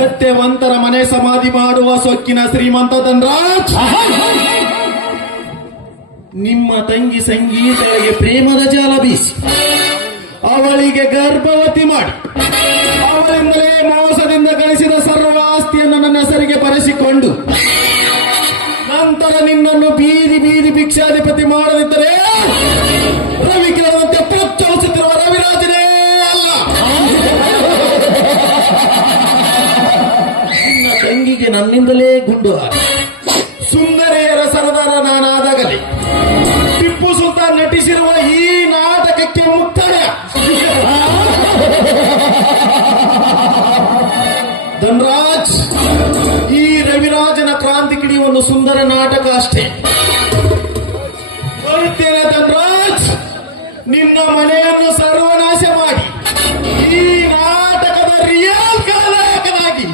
ಸತ್ಯವಂತರ ಮನೆ ಸಮಾಧಿ ಮಾಡುವ ಸೊಕ್ಕಿನ ಶ್ರೀಮಂತ ಧನರಾಜ್ ನಿಮ್ಮ ತಂಗಿ ಸಂಗೀತಳಿಗೆ ಪ್ರೇಮದ ಜಾಲ ಬೀಸಿ ಅವಳಿಗೆ ಗರ್ಭವತಿ ಮಾಡಿ ಅವಳಿಂದಲೇ ಮೋಸದಿಂದ ಗಳಿಸಿದ ಸರ್ವ ಆಸ್ತಿಯನ್ನು ನನ್ನ ಹೆಸರಿಗೆ ಬರೆಸಿಕೊಂಡು ನಂತರ ನಿನ್ನನ್ನು ಬೀದಿ ಬೀದಿ ಭಿಕ್ಷಾಧಿಪತಿ ಮಾಡದಿದ್ದರೆ ರವಿಕಿರಣಂತೆ ಪ್ರಚೋದಿಸುತ್ತಿರುವ ರವಿರಾಜನೇ ಅಲ್ಲ. ನಿನ್ನ ತಂಗಿಗೆ ನನ್ನಿಂದಲೇ ಗುಂಡು ಹಾಕಿ ಸುಂದರಿಯರ ಸರದಾರ ನಾನಾದಾಗಲಿ ಟಿಪ್ಪು ಸುಲ್ತಾನ್ ನಟಿಸಿರುವ ಈ ನಾಟಕಕ್ಕೆ ಮುಕ್ತಾಯ. ಧನರಾಜ್, ಈ ರವಿರಾಜನ ಕ್ರಾಂತಿ ಕಿಡಿ ಒಂದು ಸುಂದರ ನಾಟಕ ಅಷ್ಟೇ. ಬರುತ್ತೇನೆ ಧನರಾಜ್, ನಿನ್ನ ಮನೆಯನ್ನು ಸರ್ವನಾಶ ಮಾಡಿ ಈ ನಾಟಕದ ರಿಯಲ್ ಕಲಾನಾಯಕನಾಗಿ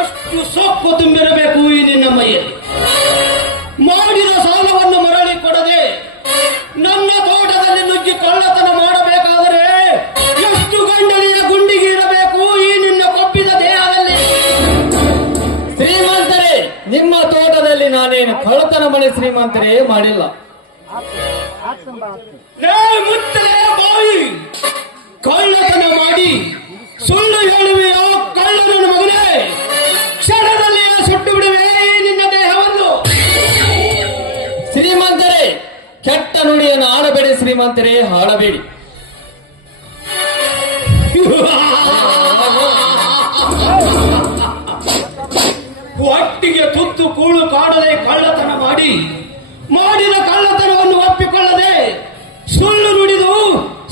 ಎಷ್ಟು ಸೊಕ್ಕು ತುಂಬಿರಬೇಕು ಈ ನಿನ್ನ ಮೈಯಲ್ಲಿ. ಮಾಡಿದ ಸಾಲವನ್ನು ಮರಳಿ ಕೊಡದೆ ನನ್ನ ತೋಟದಲ್ಲಿ ನುಗ್ಗಿ ಕಳ್ಳತನ ಮಾಡಬೇಕಾದರೆ ಎಷ್ಟು ಗಂಡಲಿಯ ಗುಂಡಿಗೆ ಇರಬೇಕು ಈ ನಿನ್ನ ಕೊಬ್ಬಿದ ದೇಹದಲ್ಲಿ. ಶ್ರೀಮಂತರೇ, ನಿಮ್ಮ ತೋಟದಲ್ಲಿ ನಾನೇನು ಕಳ್ಳತನ ಮನೆ ಶ್ರೀಮಂತರೇ ಮಾಡಿಲ್ಲ. ಮುತ್ತಲೇ ಬಾಯಿ, ಕಳ್ಳತನ ಮಾಡಿ ಸುಳ್ಳು ಹೇಳುವೆಯ ಕಳ್ಳನ ಮಗನೇ, ಕ್ಷಣದಲ್ಲಿ ಸುಟ್ಟು ಬಿಡುವೆ ನಿನ್ನ ದೇಹವನ್ನು. ಶ್ರೀಮಂತರೇ, ಕೆಟ್ಟ ನುಡಿಯನ್ನು ಆಡಬೇಡಿ. ಶ್ರೀಮಂತರೇ, ಆಡಬೇಡಿ. ಒಟ್ಟಿಗೆ ತುತ್ತು ಕೂಳು ಕಾಡದೆ ಕಳ್ಳತನ ಮಾಡಿ ಮಾಡಿದ ಕಳ್ಳತನವನ್ನು ಒಪ್ಪಿಕೊಳ್ಳದೆ ಸುಳ್ಳು ನುಡಿದು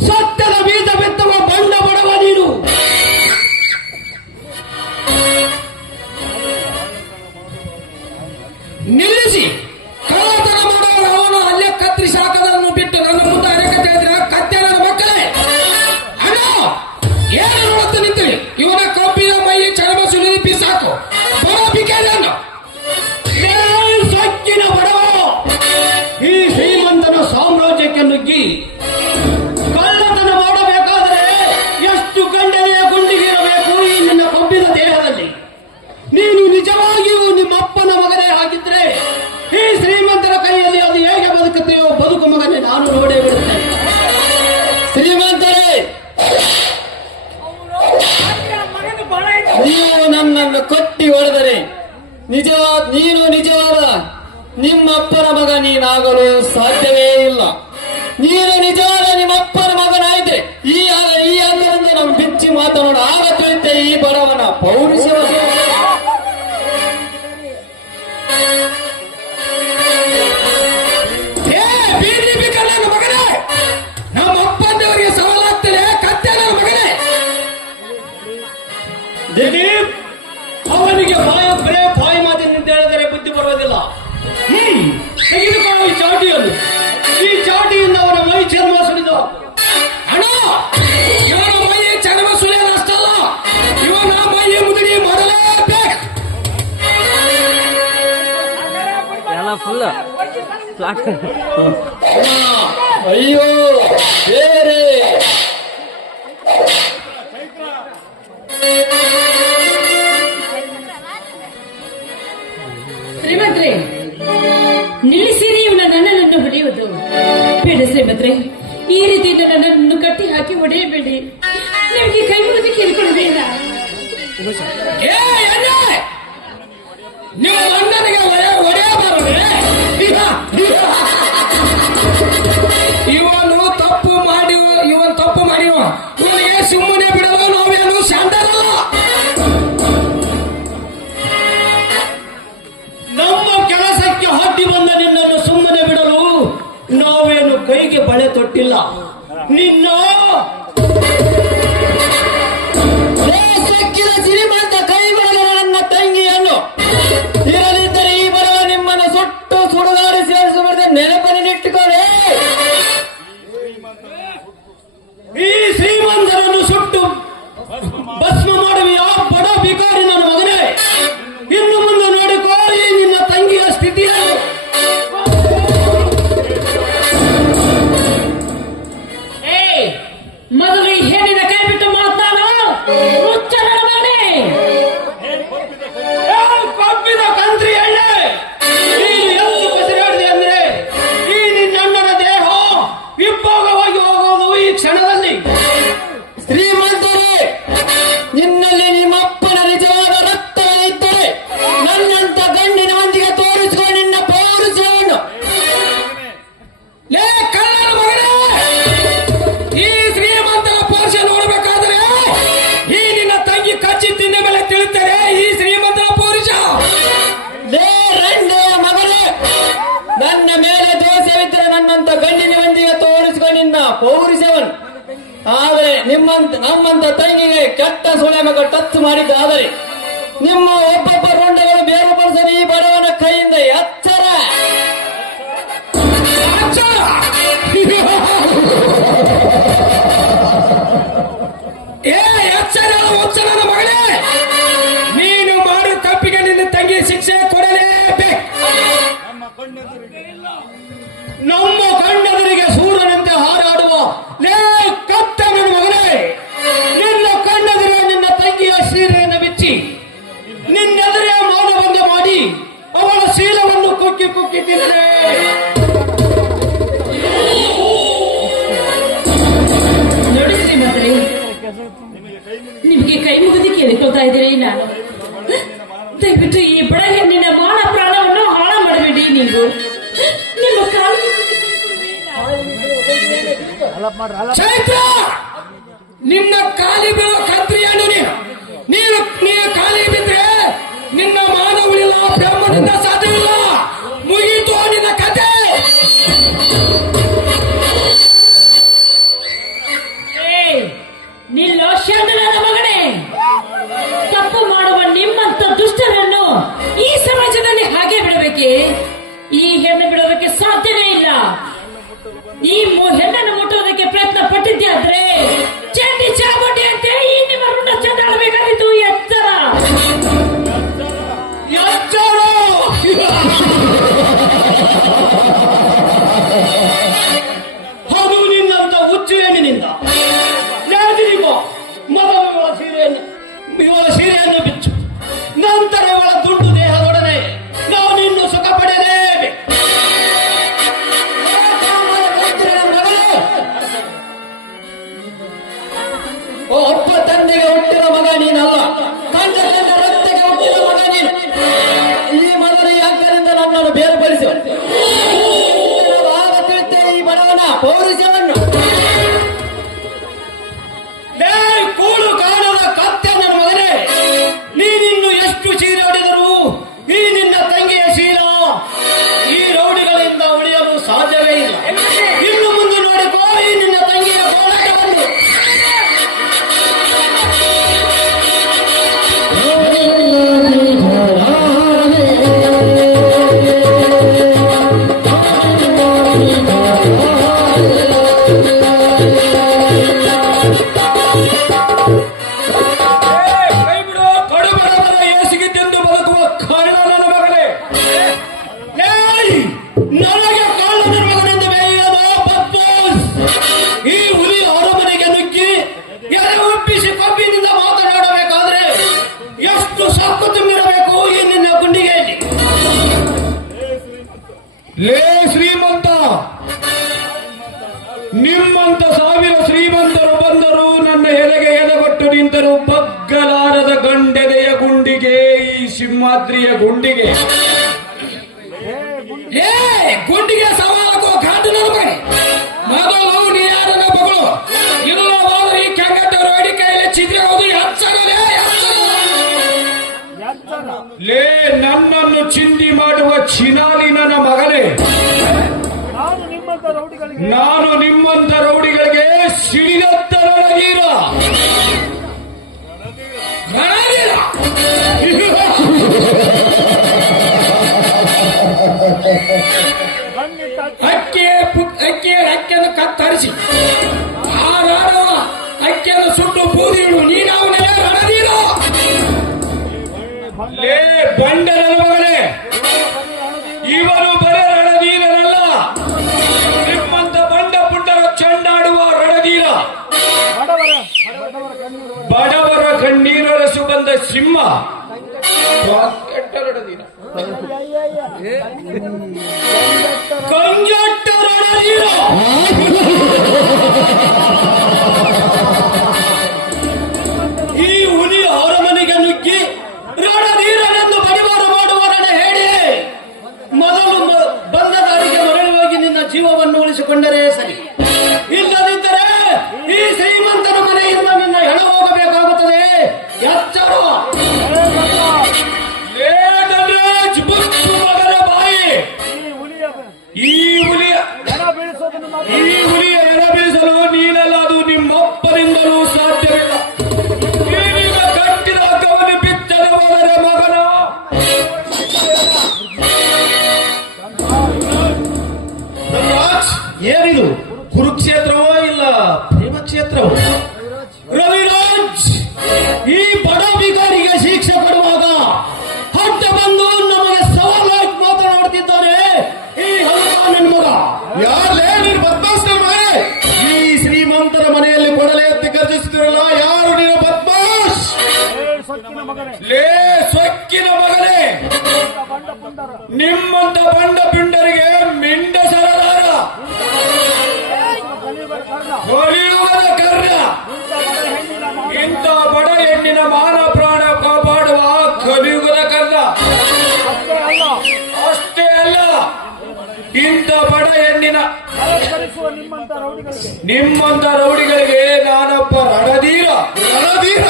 ಸತ್ಯದ ಬೀಜ ಬಿತ್ತುವ ಬಂಡ ಬಡವ ನೀನು. ನಿಲ್ಲಿಸಿ. ಕಳ್ಳತನ ಮಾಡುವ ಅವನು ಅಲ್ಲೇ ಕತ್ತರಿಸಿ ಹಾಕದನ್ನು ಬಿಟ್ಟು ನನ್ನ ಮುಂದೆ ಅರೆಕತೆ ಇದ್ರೆ ಕತ್ತೆ ನನ್ನ ಮಕ್ಕಳೇ. ಅಣ್ಣ, ಏನು ನೋಡುತ್ತ ನಿಂತರಿ? ಇವನ ಕಬ್ಬಿನ ಮೈ ಚರ್ಮ ಸುಲಿಪಿ ಸಾಕು. ಸೊಕ್ಕಿನ ಬಡವ ಈ ಶ್ರೀಮಂತನ ಸಾಮ್ರಾಜ್ಯಕ್ಕೆ ನುಗ್ಗಿ ಕಳ್ಳತನ ಮಾಡಬೇಕಾದರೆ ಎಷ್ಟು ಗಂಡನೆಯ ಗುಂಡಿಗೆ ಇರಬೇಕು ಈ ನಿನ್ನ ಕೊಬ್ಬಿದ ದೇಹದಲ್ಲಿ. ನೀನು ನಿಜವಾಗಿಯೂ ನಿಮ್ಮಪ್ಪನ ಮಗನೇ ಆಗಿದ್ರೆ ಈ ಶ್ರೀಮಂತರ ಕೈಯಲ್ಲಿ ಅದು ಹೇಗೆ ಬದುಕುತ್ತೆಯೋ ಬದುಕು ಮಗನೇ ನಾನು ನೋಡೇ ಬಿಡುತ್ತೇನೆ. ಶ್ರೀಮಂತರೇ, ನೀವು ನನ್ನನ್ನು ಕೊಟ್ಟಿ ಹೊಡೆದರೆ ನೀನು ನಿಜವಾದ ನಿಮ್ಮಪ್ಪನ ಮಗ ನೀನಾಗಲು ಸಾಧ್ಯವೇ ಇಲ್ಲ. ನೀನು ನಿಜವಾದ ನಿಮ್ಮಪ್ಪನ ಮಗನಾಯಿತೆ ಈ ಆದ್ದರಿಂದ ನಾವು ಬಿಚ್ಚಿ ಮಾತನಾಡ ಆಗ ತಿಳಿತೆ ಈ ಬಡವನ ಪೌರುಷ. ನಮ್ಮ ಅಪ್ಪನವರಿಗೆ ಸವಾಲಾಗ್ತದೆ ಕತ್ತೆ ನನ್ನ ಮಗನೇ. ದಿಲೀಪ್, ಅವನ ನನಗೆ ಬರೇ ಬಾಯಿ ಮಾತಿನಿಂದ ಹೇಳಿದರೆ ಬುದ್ಧಿ ಬರುವುದಿಲ್ಲ. ತೆಗೆದುಕೊಳ್ಳುವ ಈ ಚಾಟಿಯನ್ನು. ಈ ಚಾಟಿಯಿಂದ ಅವರ ಮೈ ಚರ್ಮ ಸುಳಿದು ಅಣ್ಣ, ಇವನ ಮೈ ಚರ್ಮ ಸುಳಿಯೋದು ಅಷ್ಟಲ್ಲ, ಇವನ ಮೈ ಮುದುಡಿ ಮಾಡಲೇಬೇಕು. ಎಲ್ಲ ಫುಲ್ ಅಯ್ಯೋ ಬೇರೆ ಶ್ರೀಮಂತ್ರೆ, ನಿಲ್ಲಿಸಿರಿ ಇವನ ನನ್ನನ್ನು ಹೊಡೆಯುವುದು ಬೇಡ. ಶ್ರೀಮಂತ್ರೆ, ಈ ರೀತಿಯಿಂದ ನನ್ನನ್ನು ಕಟ್ಟಿ ಹಾಕಿ ಹೊಡೆಯಬೇಡಿ. ನಿಮಗೆ ಕೈ ಮುಗಿದು ಕೇಳಿಕೊಳ್ಳಬೇಡ. ನೀವು ಅಣ್ಣನಿಗೆ ಹೊಡೆಯಬಾರದೆ. ಇವನು ತಪ್ಪು ಮಾಡಿ ಇವನಿಗೆ ಸುಮ್ಮನೆ ಬಿಡಲು ನಾವೇನು ಶಾಂತರಲ್ಲ. ನಮ್ಮ ಕೆಲಸಕ್ಕೆ ಹಟ್ಟಿ ಬಂದ ನಿನ್ನನ್ನು ಸುಮ್ಮನೆ ಬಿಡಲು ನಾವೇನು ಕೈಗೆ ಬಳೆ ತೊಟ್ಟಿಲ್ಲ. ನಿನ್ನ ಸಿಕ್ಕಿದ ಶ್ರೀಮಂತ ಕೈಗೊಳ್ಳಲು ನನ್ನ ತಂಗಿಯನ್ನು, ಇರಲಿದ್ದರೆ ಈ ಬರುವ ನಿಮ್ಮನ್ನು ಸುಟ್ಟು ಸುಡುಗಾಡಿ ಸೇರಿಸುವುದೇ ನೆನಪನ್ನಿಟ್ಟುಕೊಳ್ಳಿ. ಈ ಶ್ರೀಮಂತರನ್ನು ಸುಟ್ಟು ಭಸ್ಮ ಮಾಡುವ ಆ ಬಡ ಬಿಕಾರಿ ನನ್ನ ಮಗನೇ. ಇನ್ನು ಮುಂದೆ ನೋಡಿಕೋ ಈ ನಿನ್ನ ತಂಗಿಯ ಸ್ಥಿತಿಯನ್ನು. ಮೊದಲು ಈ ಹೆಣ್ಣಿನ ಕೈ ಬಿಟ್ಟು ಮಾತನಾಡು. ಹುಚ್ಚನ ಮಗನೇ. ಕಬ್ಬಿದ ಕಂತ್ರಿ ಎಣ್ಣೆ ನೀನು ಎಷ್ಟು ಬಸಿರಾಡಿದೆ ಅಂದ್ರೆ ಈ ನಿನ್ನಣ್ಣನ ದೇಹ ವಿಭಾಗವಾಗಿ ಹೋಗುವುದು ಈ ಕ್ಷಣದಲ್ಲಿ. ಶ್ರೀಮಂತರೇ, ನಿನ್ನಲ್ಲಿ ನಿಮ್ಮಪ್ಪನ ನಿಜವಾದ ರಕ್ತ ಇದ್ದರೆ ನನ್ನಂತ ಗಂಡಿನ ಮಂದಿಗೆ ತೋರಿಸುವ ನಿನ್ನ ಪೌರುಷವನ್ನು. ಲೇ ಕಳ್ಳನ ಮಗನೇ, ಈ ಶ್ರೀಮಂತರ ಪೌರುಷ ನೋಡಬೇಕಾದರೆ ಈ ನಿನ್ನ ತಂಗಿ ಕಚ್ಚಿ ತಿಂದ ಮೇಲೆ ತಿಳಿತಾರೆ ಈ ಶ್ರೀಮಂತರ ಪೌರುಷ. ಲೇ ರಂಡೆಯ ಮಗನೇ, ನನ್ನ ಮೇಲೆ ದೋಷವಿದ್ದರೆ ನನ್ನಂತ ಗಂಡಿನ ಮಂದಿಗೆ ತೋರಿಸುವ ನಿನ್ನ ಪೌರುಷವನ್ನು. ಆದರೆ ನಮ್ಮಂತ ತಂಗಿಗೆ ಕೆಟ್ಟ ಸುಳೆ ಮಗ ಟಚ್ ಮಾಡಿದ್ದಾದರೆ ನಿಮ್ಮ ಒಬ್ಬೊಬ್ಬ ರುಂಡಗಳು ಬೇರುಪಡಿಸಲು ಈ ಬಡವನ ಕೈಯಿಂದ ಎಚ್ಚರ. ಎಚ್ಚರ ಹುಚ್ಚನ ಮಗಳೇ, ನೀನು ಮಾಡುವ ತಪ್ಪಿಗೆ ನಿನ್ನ ತಂಗಿ ಶಿಕ್ಷೆ ಕೊಡಲೇಬೇಕು. ನಮ್ಮ ಕಣ್ಣೆದುರಿಗೆ ಸೂರ್ಯನಂತೆ ಹಾರಾಡುವ ಲೇ ಕತ್ತ ನನ್ನ ಮಗನೇ, ನಿನ್ನ ಕಣ್ಣೆದುರೇ ನಿನ್ನ ತಂಗಿಯ ಸೀರೆಯನ್ನು ಬಿಚ್ಚಿ ನಿನ್ನೆದುರೇ ಮೌನಭಂಗ ಮಾಡಿ ಅವಳ ಶೀಲವನ್ನು ಕುಕ್ಕಿ ಕುಕ್ಕಿ ತಿನ್ನಲೇ. ನೋಡಿ ಶ್ರೀಮಂತರೇ, ನಿಮಗೆ ಕೈ ಮುಗಿದು ಕೇಳಿಕೊಳ್ತಾ ಇದ್ದೀರಿ. ನಾನು ದಯವಿಟ್ಟು ಈ ಬಡ ಹೆಣ್ಣಿನ ಮಾನ ಪ್ರಾಣವನ್ನು ಹಾಳ ಮಾಡಬೇಡಿ. ನೀವು ನಿಮ್ಮ ಕಾಲು ಚೈತ್ರ, ನಿನ್ನ ಕಾಲಿ ಬೀಳೋ ಕತ್ರಿಯನ್ನು ನೀನು ಕಾಲಿ ಬಿದ್ರೆ ನಿನ್ನ ಮಾನ ಉಳಿಲ್ಲ, ಬ್ರಹ್ಮನಿಂದ ಸಾಧ್ಯವಿಲ್ಲ. ಮುಗೀತು ನಿನ್ನ ಕತೆ. ನಿಲ್ಲೋ ಶಾಂತನಾದ ಮಗನೇ. ತಪ್ಪು ಮಾಡುವ ನಿಮ್ಮಂತ ದುಷ್ಟರನ್ನು ಈ ಸಮಾಜದಲ್ಲಿ ಹಾಗೆ ಬಿಡಬೇಕೆ? ಈ ಹೆಣ್ಣು ಬಿಡೋದಕ್ಕೆ ಸಾಧ್ಯವೇ ಇಲ್ಲ. ಈ ಹೆಣ್ಣನ್ನು ಮುಟ್ಟುವುದಕ್ಕೆ ಪ್ರಯತ್ನ ಪಟ್ಟಿದ್ದೆ ಆದ್ರೆ ಚಂಡಿ ಚಾಮುಂಡಿ ಅಂತೆ ಈ ನಿಮ್ಮ ಋಣ ಚೆಂದಾಡಬೇಕಾಗಿತ್ತು. ಎಚ್ಚರ ಎಚ್ಚರ. ಅದು ನಿನ್ನಂತ ಹುಚ್ಚು ಹೆಣ್ಣಿನಿಂದ ಮೊದಲು ಇವಳ ಸೀರೆಯನ್ನು ಬಿಚ್ಚು, ನಂತರ ಇವಳ ದುಡ್ಡು ದೇಹದೊಡನೆ ನಾವು ನಿನ್ನು ಸುಖ ಪಡೆಯಲೇಬೇಕು. ಒಬ್ಬ ತಂದೆಗೆ ಹುಟ್ಟಿದ ಮಗ ನೀನಲ್ಲ, ಕಂಡ ರಕ್ತಕ್ಕೆ ಹುಟ್ಟಿದ ಮಗ ನೀನು. ಈ ಮೊದಲು ಯಾಕರಿಂದ ನನ್ನನ್ನು ಬೇರ್ಪಡಿಸಿ ಆಗ ತಿಳಿತೇನೆ ಈ ಬಡವನ ಪೌರುಷವನ್ನು. ಕೂಳು ಕಾಣದ ಕತ್ತೆ ನನ್ನ ಮಗನೇ, ನೀನಿನ್ನು ಎಷ್ಟು ಚೀರಾಡಿದರೂ ಈ ನಿನ್ನ ತಂಗಿಯ ಶೀಲ ಈ ರೌಡಿಗಳಿಂದ ಉಳಿಯಲು ಸಾಧ್ಯವೇ ಇಲ್ಲ. ಇನ್ನು ಮುಂದೆ ನೋಡಿಕೋ ಈ ನಿನ್ನ ತಂಗಿಯ ಹೋರಾಟವನ್ನು. ಎಬ್ಬಿಸಿ ಕೊಬ್ಬಿನಿಂದ ಮಾತನಾಡಬೇಕಾದ್ರೆ ಎಷ್ಟು ಸೊಕ್ಕು ತುಂಬಿರಬೇಕು ಈ ನಿನ್ನ ಗುಂಡಿಗೆಯಲ್ಲಿ. ಲೇ ಶ್ರೀಮಂತ, ನಿಮ್ಮಂತ ಸಾವಿರ ಶ್ರೀಮಂತರು ಬಂದರು ನನ್ನ ಎಲೆಗೆ ಎದೆಗೊಟ್ಟು ನಿಂತರು ಬಗ್ಗಲಾರದ ಗಂಡೆದೆಯ ಗುಂಡಿಗೆ, ಈ ಸಿಂಹಾದ್ರಿಯ ಗುಂಡಿಗೆ. ಏ ಗುಂಡಿಗೆ ಸವಾಲಕ್ಕೋ ಘಾಟು ನನಗೆ ಮೊದಲು ನೀ ಯಾರನ್ನ ಬಗಳು ಇಲ್ಲವಾದ್ರೆ ಈ ಕೆಂಗಟ್ಟರು ಅಡಿಕೆಯಲ್ಲಿ ಚಿದ್ರೆ ಹೋದು ಎಚ್ಚರಲೇ ಲೇ ನನ್ನನ್ನು ಚಿಂದಿ ಮಾಡುವ ಚಿನಾಲಿ ನನ್ನ ಮಗನೇ, ನಾನು ನಿಮ್ಮಂತ ರೌಡಿಗಳಿಗೆ ಸಿಡಿದತ್ತ ರಣಧೀರ. ಅಕ್ಕಿಯನ್ನು ಕತ್ತರಿಸಿ ಆರಾಡುವ ಅಕ್ಕಿಯನ್ನು ಸುಟ್ಟು ಬೂದಿ ಇಡು ನೀನಾವನೇ ರಣಧೀರ. ಲೇ ಬಂಡನ ಮಗನೇ, ಇವನು ಬರೇ ರಣಧೀರನಲ್ಲ, ನಿಮ್ಮಂತ ಬಂಡ ಪುಂಡರ ಚಂಡಾಡುವ ರಣಧೀರ. ಬಡವರ ಕಣ್ಣೀರರಸು ಬಂದ ಸಿಂಹ, ಕೆಟ್ಟ ರಣಧೀರ, ಕಂಜಟ್ಟ ರಣಧೀರ. ಈ ಹುಲಿ ಅರಮನೆಗೆ ನುಗ್ಗಿ ರಣಧೀರನನ್ನು ಬಡಿವಾರ ಮಾಡುವರನ ಹೇಳಿ ಮೊದಲು ಬಂದ ದಾರಿಗೆ ಮರಳಿ ಹೋಗಿ ನಿನ್ನ ಜೀವವನ್ನು ಉಳಿಸಿಕೊಂಡರೆ ಸರಿ. ಇಲ್ಲದಿದ್ದರೆ ಈ ಶ್ರೀಮಂತನ ಮನೆಯಿಂದ ನಿನ್ನ ಹೆಣ ಹೋಗಬೇಕಾಗುತ್ತದೆ. ಎಚ್ಚರ. ಲೇ ನಟರಾಜ್, ಬುಕ್ಕು ಮಗನ ಬಾಯಿ, ಈ ಹುಲಿಯ ಎಡ ಬೀಸಲು ನೀನಲ್ಲ, ಅದು ನಿಮ್ಮಪ್ಪನಿಂದಲೂ ಸಾಧ್ಯವಿಲ್ಲ. ನೀನೀಗ ಕಟ್ಟಿದ ಹಗ್ಗವನ್ನು ಬಿಚ್ಚದ ಹೋದರೆ ಮಗನ. ಧನರಾಜ್, ಏನಿದು ಕುರುಕ್ಷೇತ್ರವೋ ಇಲ್ಲ ಪ್ರೇಮ ಕ್ಷೇತ್ರವೋ? ರವಿರಾಜ್, ಈ ಬಡ ಬಿಕಾರಿಗೆ ಶಿಕ್ಷೆ ಕೊಡುವಾಗ ಹಟ್ಟ ಬಂದು ನಮಗೆ ಸವಾಲಾಗಿ ಮಾತನಾಡುತ್ತಿದ್ದಾನೆ ಈ ಹನುಮಾನ್ ಮಗ. ಯಾರೇ ನೀನು ಬದ್ಮಾಸ್ ಮನೆ? ಈ ಶ್ರೀಮಂತರ ಮನೆಯಲ್ಲಿ ಕೊಡಲೆ ಎತ್ತಿ ಗರ್ಜಿಸುತ್ತಿರಲ್ಲ, ಯಾರು ನೀನು ಬದ್ಮಾಸ್? ಲೇ ಸೊಕ್ಕಿನ ಮಗನೇ, ನಿಮ್ಮಂತ ಬಂಡ ಪಿಂಡರಿಗೆ ಮಿಂಡ ಸರದಾರ, ಹೊಲಿಯುಗದ ಕರ್ಣ, ಇಂಥ ಬಡ ಹೆಣ್ಣಿನ ಮಾನ ಪ್ರಾಣ ಕಾಪಾಡುವ ಕಲಿಯುಗದ ಕರ್ಣ. ಅಷ್ಟೇ ಅಲ್ಲ, ಇಂಥ ಬಡ ಹೆಣ್ಣಿನ ನಿಮ್ಮಂತ ರೌಡಿಗಳಿಗೆ ನಾನೊಬ್ಬ ರಣಧೀರ. ರಣಧೀರ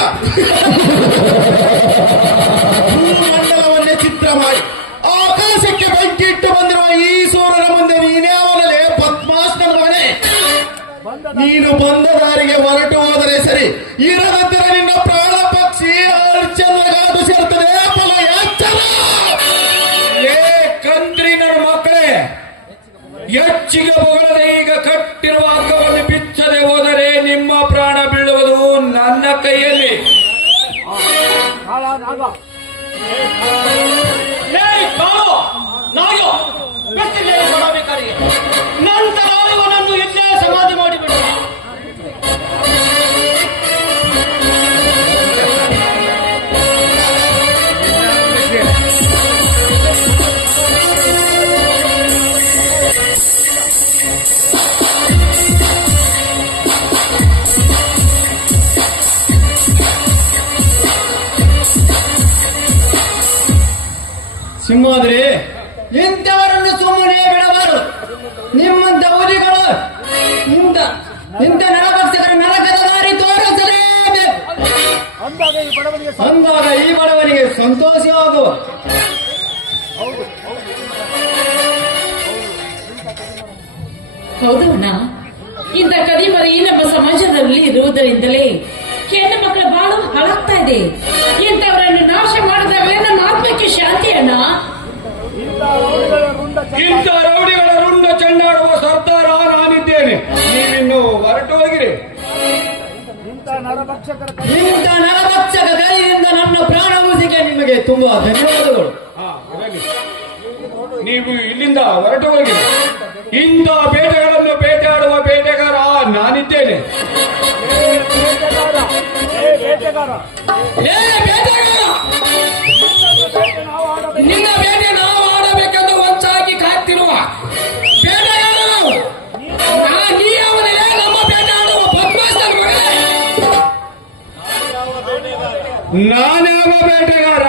ಭೂಮಂಡಲವನ್ನೇ ಚಿತ್ರ ಮಾಡಿ ಆಕಾಶಕ್ಕೆ ಬೆಂಕಿ ಇಟ್ಟು ಬಂದಿರುವ ಈ ಸೂರ್ಯನ ಮುಂದೆ ನೀನ್ಯಾವನಲೇ ಬದ್ಮಾಸ್ ನನ್ನ ಮಗನೇ? ನೀನು ಬಂದ ದಾರಿಗೆ ಹೊರಟು ಹೋದರೆ ಸರಿ, ಇರದಂತೆ ನಿನ್ನ ಪ್ರಾಣ ಪಕ್ಷಿ ಅರ್ಚನಗಾದು ಸೇರ್ತದೆ. ಫಲ ಎಚ್ಚರ. ಲೇ ಕಂತ್ರಿ ನನ್ನ ಮಕ್ಕಳೇ, ಹೆಚ್ಚಿಗೆ ಹೊಗಳದೆ ಈಗ ಕಟ್ಟಿರುವ ಹಗ್ಗವನ್ನು ಬಿಚ್ಚದೆ ಹೋದರೆ ನಿಮ್ಮ ಪ್ರಾಣ ಬೀಳುವುದು ನನ್ನ ಕೈಯಲ್ಲಿ. ನಂತರ ಇವನನ್ನು ಇಲ್ಲೇ ಸಮಾಧಿ ಮಾಡಿಬಿಡು. ಸಿಂಹಾದ್ರಿ, ಇಂಥವರನ್ನು ಸುಮ್ಮನೆ ಬಿಡಬಾರದು. ನಿಮ್ಮಂತ ಹುಲಿಗಳು ಇಂಥ ನರಭಕ್ಷಕರ ನರಕದ ದಾರಿ ತೋರಿಸಲೇಬೇಕು. ಅಂದಾಗ ಈ ಬಡವನಿಗೆ ಸಂತೋಷವಾಗುವ. ಹೌದಣ್ಣ, ಇಂಥ ಕದಿಮರಿ ನಮ್ಮ ಸಮಾಜದಲ್ಲಿ ಇರುವುದರಿಂದಲೇ ಹೆಣ್ಣು ಮಕ್ಕಳ ಬಾಳು ಹಾಳಾಗ್ತಾ ಇದೆ. ಇಂಥವರನ್ನು ನಾಶ ಮಾಡಿದಾಗ ನಮ್ಮ ಆತ್ಮಕ್ಕೆ ಶಾಂತಿ ಅಣ್ಣ. ಇಂಥ ರೌಡಿಗಳ ರುಂಡ ಚೆಂಡಾಡುವ ಸರ್ದಾರ ನಾನಿದ್ದೇನೆ. ನೀವಿನ್ನು ಹೊರಟು ಹೋಗಿರಿ. ಇಂಥ ನರಭಕ್ಷಕ ಕೈಯಿಂದ ನನ್ನ ಪ್ರಾಣ ಉಳಿಸಿಕೆ ನಿಮಗೆ ತುಂಬಾ ಧನ್ಯವಾದಗಳು. ನೀವು ಇಲ್ಲಿಂದ ಹೊರಟು ಹೋಗಿರಿ. ಇಂಥ ಬೇಟೆಗಳನ್ನು ಬೇಟೆಯಾಡುವ ಬೇಟೆಗಾರ ನಾನಿದ್ದೇನೆ. ಬೇಟೆಗಾರ ಏ ಬೇಟೆಗಾರ, ನಿನ್ನ ಬೇಟೆ ನಾವು ಆಡಬೇಕೆಂದು ಒಂಚಾಗಿ ಕಾಯ್ತಿರುವ ಬೇಟೆಗಾರನು ನೀ ಅವನಿಗೆ ನಮ್ಮ ಬೇಟೆ ಆಡುವ ಬದ್ಮಾಸ್ತನ ಮಗನೇ. ನಾನ್ಯಾವ ಬೇಟೆಗಾರ?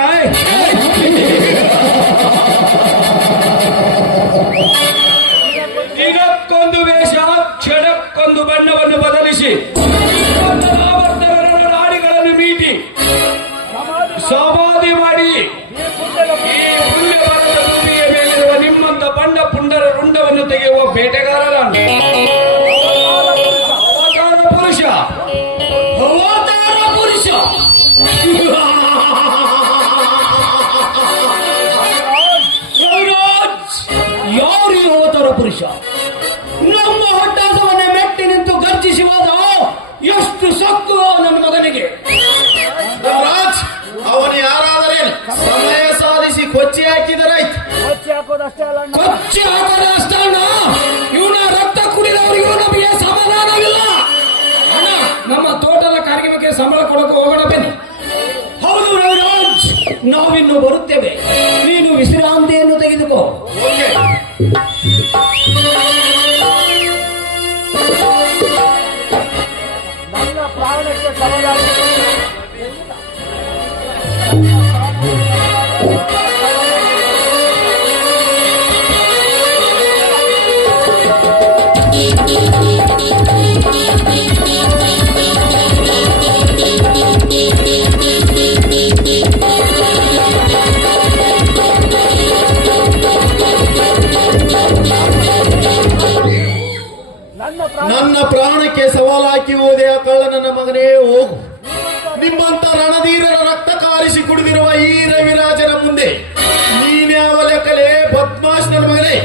ದಿನಕ್ಕೊಂದು ವೇಷ, ಕ್ಷಣಕ್ಕೊಂದು ಬಣ್ಣವನ್ನು ಬದಲಿಸಿ ನಾಡಿಗಳನ್ನು ಮೀಟಿ ಸಮಾಧಿ ಮಾಡಿ ಈ ಪುಣ್ಯ ಬರದ ಭೂಮಿಯ ಮೇಲಿರುವ ನಿಮ್ಮಂತ ಬಣ್ಣ ಪುಂಡರ ರುಂಡವನ್ನು ತೆಗೆಯುವ ಬೇಟೆಗಾರ ನಾನು. ಅವತಾರ ಪುರುಷ, ಅವತಾರ ಪುರುಷ. ರವಿರಾಜ್, ಯಾರು ಈ ಅವತಾರ ಪುರುಷ? ನಮ್ಮ ಹಟ್ಟಾಸವನ್ನೇ ಮೆಟ್ಟಿ ನಿಂತು ಗರ್ಜಿಸಿ ಹೋದ ಎಷ್ಟು ಸಕ್ಕು ನನ್ನ ಮಗನಿಗೆ. ರಾಜ್, ಅವನು ಯಾರಾದರೇನು ಸಮಯ ಸಾಧಿಸಿ ಕೊಚ್ಚಿ ಹಾಕಿದರಾಯ್ತು. ಕೊಚ್ಚಿ ಹಾಕದ ಅಷ್ಟಣ್ಣ, ಇವನ ರಕ್ತ ಕುಡಿದವರಿಗೂ ನಮಗೆ ಸಮಾಧಾನವಿಲ್ಲ. ಅಣ್ಣ, ನಮ್ಮ ತೋಟದ ಕಾರ್ಯಕ್ರಮಕ್ಕೆ ಸಂಬಳ ಕೊಡಕ್ಕೆ ಹೋಗೋಣ ಬನ್ನಿ. ಹೌದು ರವಿರಾಜ್, ನಾವಿನ್ನು ಬರುತ್ತೇವೆ. ನೀನು ವಿಶ್ರಾಂತಿಯನ್ನು ತೆಗೆದುಕೋ. ಓಕೆ. ನನ್ನ ಪ್ರಾಣಕ್ಕೆ ಸವಾಲಾಕಿ ಹೋದೆ ಆ ಕಳ್ಳ ನನ್ನ ಮಗನೇ, ಹೋಗು. ನಿಮ್ಮಂತ ರಣಧೀರರ ರಕ್ತ ಕಾರಿಸಿ ಕುಡಿದಿರುವ ಈ ರವಿರಾಜನ ಮುಂದೆ ನೀನ್ಯಾವ ಲೆಕ್ಕಲೆ ಬದ್ಮಾಶ್ ನನ್ನ ಮಗನೇ.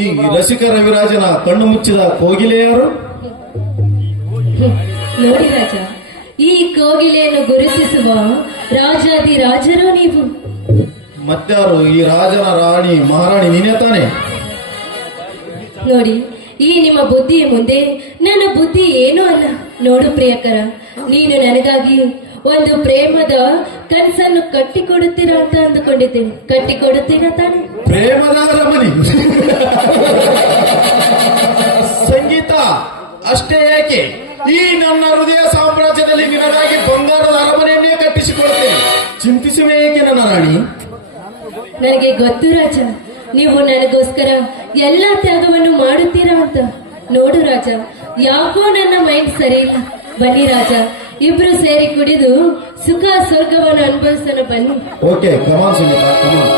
ಈ ರಸಿಕ ರವಿರಾಜನ ಕಣ್ಣು ಮುಚ್ಚಿದ ಕೋಗಿಲೆ ಯಾರು? ನೋಡಿ ರಾಜ, ಈ ಕೋಗಿಲೆಯನ್ನು ಗುರುತಿಸುವ ರಾಜಾದಿ ರಾಜರು ನೀವು. ಮತ್ತಾರು ಈ ರಾಜನ ರಾಣಿ ಮಹಾರಾಣಿ ನೀನೇ ತಾನೆ? ನೋಡಿ, ಈ ನಿಮ್ಮ ಬುದ್ಧಿಯ ಮುಂದೆ ನನ್ನ ಬುದ್ಧಿ ಏನೂ ಅಲ್ಲ. ನೋಡು ಪ್ರಿಯಕರ, ನೀನು ನನಗಾಗಿ ಒಂದು ಪ್ರೇಮದ ಕನಸನ್ನು ಕಟ್ಟಿಕೊಡುತ್ತೀರಾ ಅಂತ ಅಂದುಕೊಂಡಿದ್ದೇನೆ. ಕಟ್ಟಿಕೊಡುತ್ತೀರಾ ತಾನೆ? ಪ್ರೇಮದ ರಮಣಿ ಸಂಗೀತ ಅಷ್ಟೇ ಏಕೆ, ಈ ನನ್ನ ಹೃದಯ ಸಾಮ್ರಾಜ್ಯದಲ್ಲಿ ನಿನಗಾಗಿ ಬಂಗಾರದ ಅರಮನೆಯನ್ನೇ ಕಟ್ಟಿಸಿಕೊಡುತ್ತೇನೆ. ಚಿಂತಿಸುವೆ ಏಕೆ ನನ್ನ ರಾಣಿ? ನನಗೆ ಗೊತ್ತು ರಾಜ, ನೀವು ನನಗೋಸ್ಕರ ಎಲ್ಲಾ ತ್ಯಾಗವನ್ನು ಮಾಡುತ್ತೀರಾ ಅಂತ. ನೋಡು ರಾಜ, ಯಾಕೋ ನನ್ನ ಮೈಂಡ್ ಸರಿ ಇಲ್ಲ. ಬನ್ನಿ ರಾಜ, ಇಬ್ರು ಸೇರಿ ಕುಡಿದು ಸುಖ ಸ್ವರ್ಗವನ್ನು ಅನುಭವಿಸೋಣ ಬನ್ನಿ. ಓಕೆ, ಕಮಾನ್ ಸಂಗೀತ, ಕಮಾನ್.